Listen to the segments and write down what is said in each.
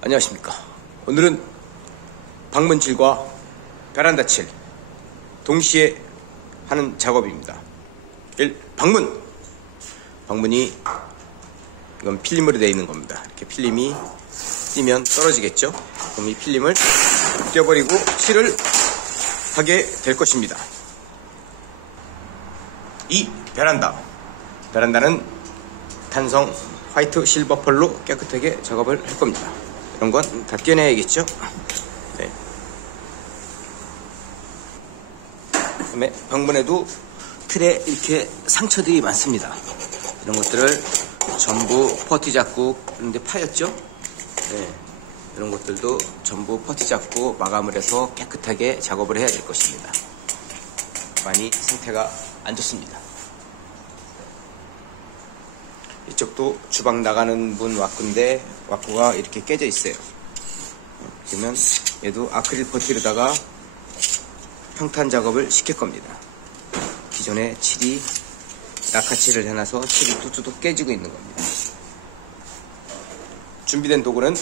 안녕하십니까. 오늘은 방문칠과 베란다칠 동시에 하는 작업입니다. 방문이 이건 필름으로 되어 있는 겁니다. 이렇게 필름이 띄면 떨어지겠죠. 그럼 이 필름을 떼어버리고 칠을 하게 될 것입니다. 이 베란다는 탄성 화이트 실버 펄로 깨끗하게 작업을 할 겁니다. 이런 건 다 떼어내야겠죠. 네. 그다음에 방문에도 틀에 이렇게 상처들이 많습니다. 이런 것들을 전부 퍼티 잡고 그런데 파였죠. 네. 이런 것들도 전부 퍼티 잡고 마감을 해서 깨끗하게 작업을 해야 될 것입니다. 많이 상태가 안 좋습니다. 이쪽도 주방 나가는 문 와꾸인데 와꾸가 이렇게 깨져 있어요. 그러면 얘도 아크릴 퍼티로다가 평탄 작업을 시킬 겁니다. 기존에 칠이 낙하칠을 해놔서 칠이 뚜뚜뚜 깨지고 있는 겁니다. 준비된 도구는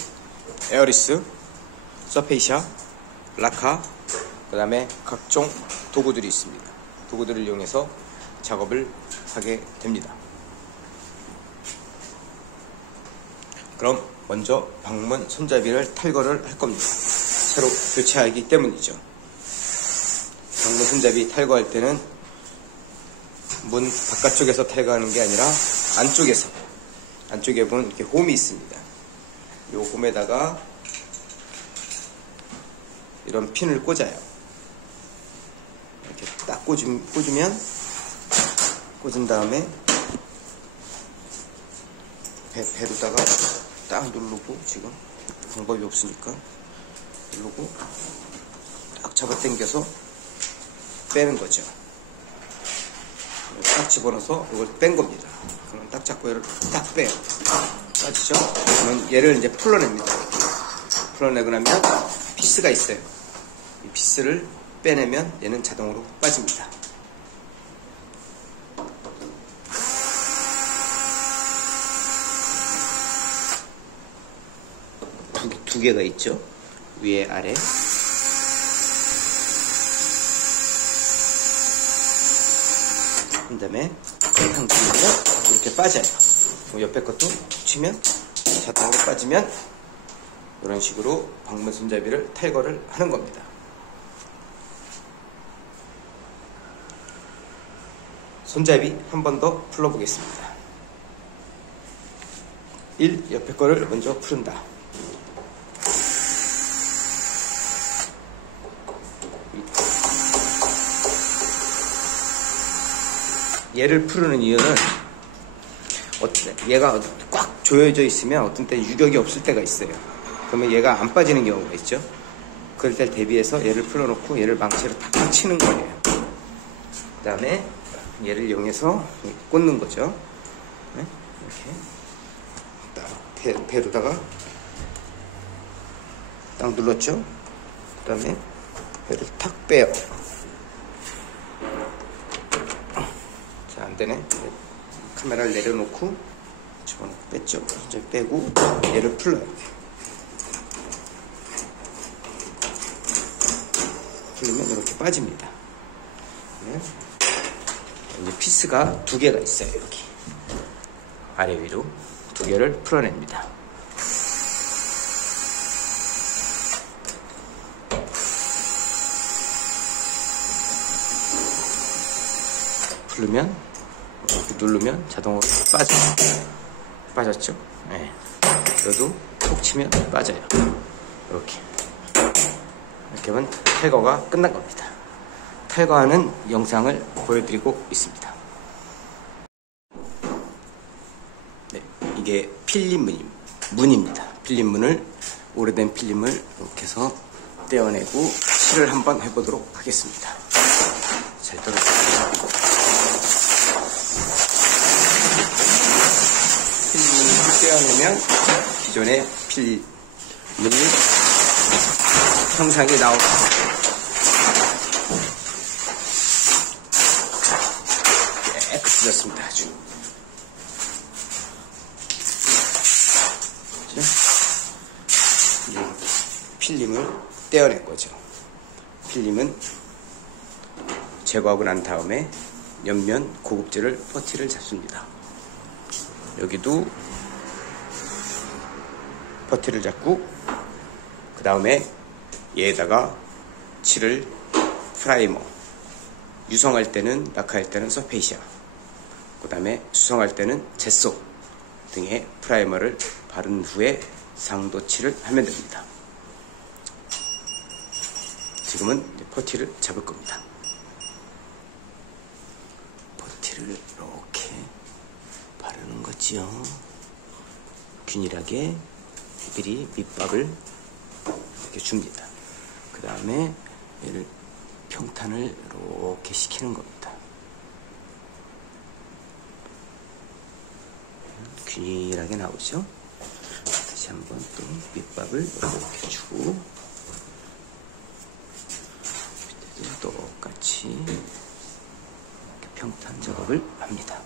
에어리스, 서페이샤, 라카, 그 다음에 각종 도구들이 있습니다. 도구들을 이용해서 작업을 하게 됩니다. 그럼 먼저 방문 손잡이를 탈거를 할 겁니다. 새로 교체하기 때문이죠. 방문 손잡이 탈거할 때는 문 바깥쪽에서 탈거하는 게 아니라 안쪽에 보면 이렇게 홈이 있습니다. 이 홈에다가 이런 핀을 꽂아요. 이렇게 딱 꽂은 다음에 배로다가 딱 누르고, 지금 방법이 없으니까 누르고 딱 잡아 당겨서 빼는 거죠. 딱 집어넣어서 이걸 뺀 겁니다. 그러면 딱 잡고 얘를 딱 빼요. 빠지죠? 그러면 얘를 이제 풀어냅니다. 풀어내고 나면 피스가 있어요. 이 피스를 빼내면 얘는 자동으로 빠집니다. 두 개가 있죠. 위에 아래. 그 다음에 탕 치면 이렇게 빠져요. 옆에 것도 치면 자동으로 빠지면 이런 식으로 방문 손잡이를 탈거를 하는 겁니다. 손잡이 한 번 더 풀어보겠습니다. 1. 옆에 거를 먼저 푸른다. 얘를 푸르는 이유는 얘가 꽉 조여져 있으면 어떤 때 유격이 없을 때가 있어요. 그러면 얘가 안 빠지는 경우가 있죠. 그럴 때 대비해서 얘를 풀어놓고 얘를 망치로 탁탁 치는 거예요. 그 다음에 얘를 이용해서 꽂는 거죠. 네? 이렇게 딱 배로다가 딱 눌렀죠. 그 다음에 배를 탁 빼요. 자, 안되네. 카메라를 내려놓고 집어넣고 뺐죠. 이제 빼고 얘를 풀러요. 풀리면 이렇게 빠집니다. 네. 이제 피스가 두 개가 있어요. 여기 아래 위로 두 개를 풀어냅니다. 풀르면 이렇게 누르면 자동으로 빠졌죠? 네. 그래도 톡 치면 빠져요. 이렇게 하면 탈거가 끝난 겁니다. 탈거하는 영상을 보여드리고 있습니다. 네, 이게 필름문입니다. 필름문을, 오래된 필름을 이렇게 해서 떼어내고 칠을 한번 해보도록 하겠습니다. 잘 떨어집니다. 필름을 떼어내면 기존의 필름이 형상이 나옵니다. 깨끗해졌습니다. 아주. 필름을 떼어낸 거죠. 필름은 제거하고 난 다음에 옆면 고급재를 퍼티를 잡습니다. 여기도 퍼티를 잡고 그 다음에 얘에다가 칠을 프라이머, 유성할 때는 낙하할 때는 서페이시아, 그 다음에 수성할 때는 제소 등의 프라이머를 바른 후에 상도 칠을 하면 됩니다. 지금은 퍼티를 잡을 겁니다. 퍼티를 이렇게 바르는 거지요. 균일하게 미리 밑밥을 이렇게 줍니다. 그 다음에 얘를 평탄을 이렇게 시키는 겁니다. 균일하게 나오죠. 다시 한번 또 밑밥을 이렇게 주고 밑에도 똑같이 이렇게 평탄 작업을 합니다.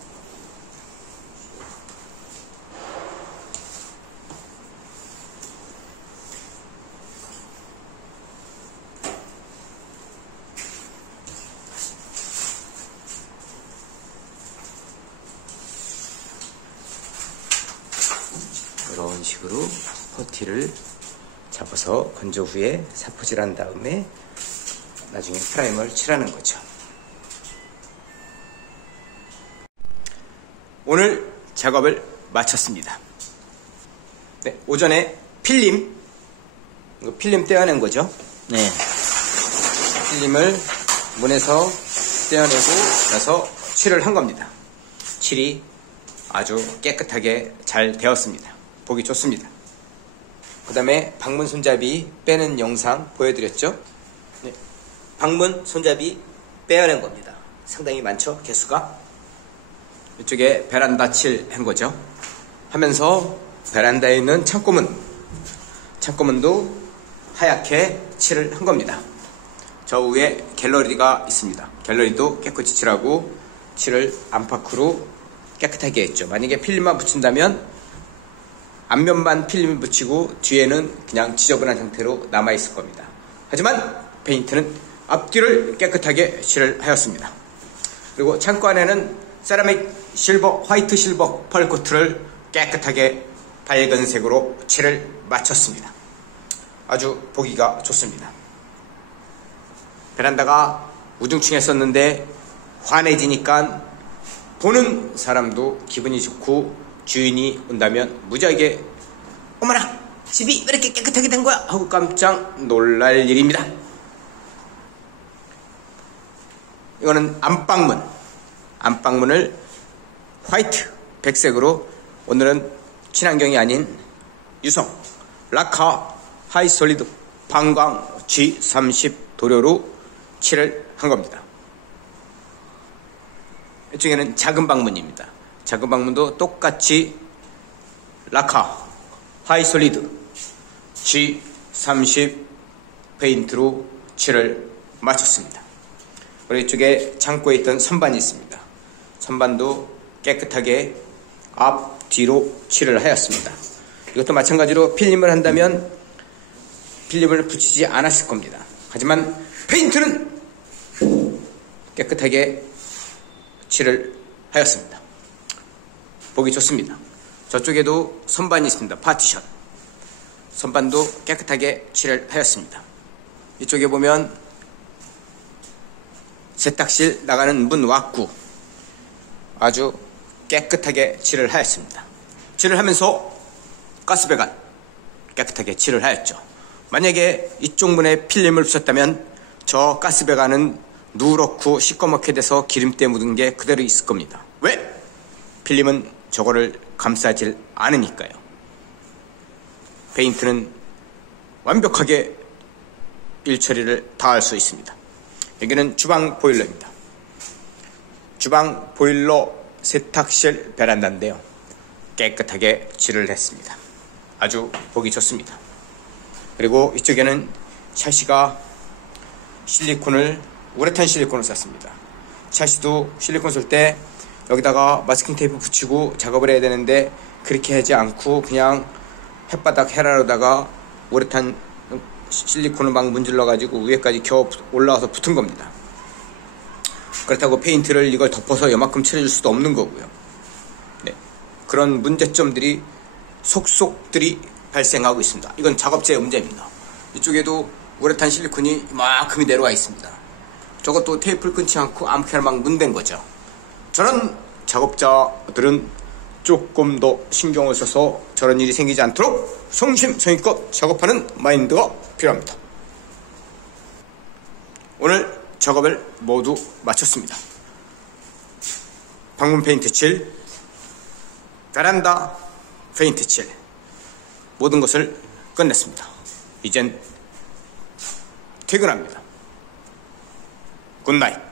이런 식으로 퍼티를 잡아서 건조 후에 사포질한 다음에 나중에 프라이머를 칠하는 거죠. 오늘 작업을 마쳤습니다. 네, 오전에 필름, 이거 필름 떼어낸 거죠. 네, 필름을 문에서 떼어내고 나서 칠을 한 겁니다. 칠이 아주 깨끗하게 잘 되었습니다. 보기 좋습니다. 그 다음에 방문 손잡이 빼는 영상 보여드렸죠. 네, 방문 손잡이 빼어낸 겁니다. 상당히 많죠, 개수가. 이쪽에 베란다 칠 한 거죠. 하면서 베란다에 있는 창고문도 하얗게 칠을 한 겁니다. 저 위에 갤러리가 있습니다. 갤러리도 깨끗이 칠하고 칠을 안팎으로 깨끗하게 했죠. 만약에 필름만 붙인다면 앞면만 필름을 붙이고 뒤에는 그냥 지저분한 상태로 남아있을 겁니다. 하지만 페인트는 앞뒤를 깨끗하게 칠을 하였습니다. 그리고 창고 안에는 세라믹 실버, 화이트 실버 펄코트를 깨끗하게 밝은 색으로 칠을 마쳤습니다. 아주 보기가 좋습니다. 베란다가 우중충했었는데 환해지니까 보는 사람도 기분이 좋고 주인이 온다면 무지하게 어머나 집이 왜 이렇게 깨끗하게 된 거야 하고 깜짝 놀랄 일입니다. 이거는 안방문을 화이트 백색으로, 오늘은 친환경이 아닌 유성 라카 하이솔리드 방광 G30 도료로 칠을 한 겁니다. 이쪽에는 작은 방문입니다. 작은 방문도 똑같이 라카 하이솔리드 G30 페인트로 칠을 마쳤습니다. 그리고 이쪽에 창고에 있던 선반이 있습니다. 선반도 깨끗하게 앞, 뒤로 칠을 하였습니다. 이것도 마찬가지로 필름을 한다면 필름을 붙이지 않았을 겁니다. 하지만 페인트는 깨끗하게 칠을 하였습니다. 보기 좋습니다. 저쪽에도 선반이 있습니다. 파티션. 선반도 깨끗하게 칠을 하였습니다. 이쪽에 보면 세탁실 나가는 문 왁구 아주 깨끗하게 칠을 하였습니다. 칠을 하면서 가스배관 깨끗하게 칠을 하였죠. 만약에 이쪽 문에 필름을 붙였다면 저 가스배관은 누렇고 시꺼멓게 돼서 기름때 묻은 게 그대로 있을 겁니다. 왜? 필름은 저거를 감싸질 않으니까요. 페인트는 완벽하게 일처리를 다 할 수 있습니다. 여기는 주방 보일러입니다. 주방 보일러 세탁실 베란다인데요. 깨끗하게 칠을 했습니다. 아주 보기 좋습니다. 그리고 이쪽에는 샤시가 우레탄 실리콘을 샀습니다. 샤시도 실리콘 쓸 때 여기다가 마스킹 테이프 붙이고 작업을 해야 되는데 그렇게 하지 않고 그냥 햇바닥 헤라로다가 우레탄 실리콘을 막 문질러 가지고 위에까지 겨우 올라와서 붙은 겁니다. 그렇다고 페인트를 이걸 덮어서 요만큼 칠해줄 수도 없는 거고요. 네. 그런 문제점들이 속속들이 발생하고 있습니다. 이건 작업자의 문제입니다. 이쪽에도 우레탄 실리콘이 이만큼이 내려와 있습니다. 저것도 테이프를 끊지 않고 아무렇게나 막 문댄 거죠. 저는 작업자들은 조금 더 신경을 써서 저런 일이 생기지 않도록 성심성의껏 작업하는 마인드가 필요합니다. 오늘 작업을 모두 마쳤습니다. 방문 페인트 칠, 베란다 페인트 칠, 모든 것을 끝냈습니다. 이젠 퇴근합니다. 굿나잇.